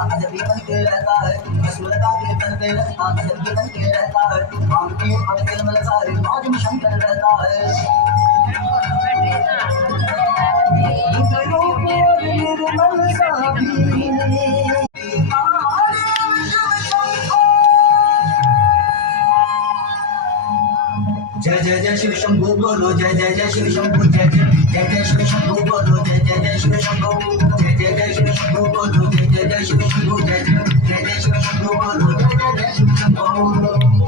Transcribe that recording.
अजब ही बनके रहता है, रसूल का कीर्तन पे रहता अजब ही बनके रहता है, आम के पग दिल में लगा है, मौज में शंकर रहता है। निर्मल साबी जय जय जय शिव शंभू बोलो, जय जय जय शिव शंभू, जय जय जय शिव शंभू बोलो, जय जय जय शिव शंभू, जय जय जय शिव शंभू बोलो, जय जय जय शिव शंभू, जय जय जय शिव शंभू बोलो, जय जय जय शिव शंभू।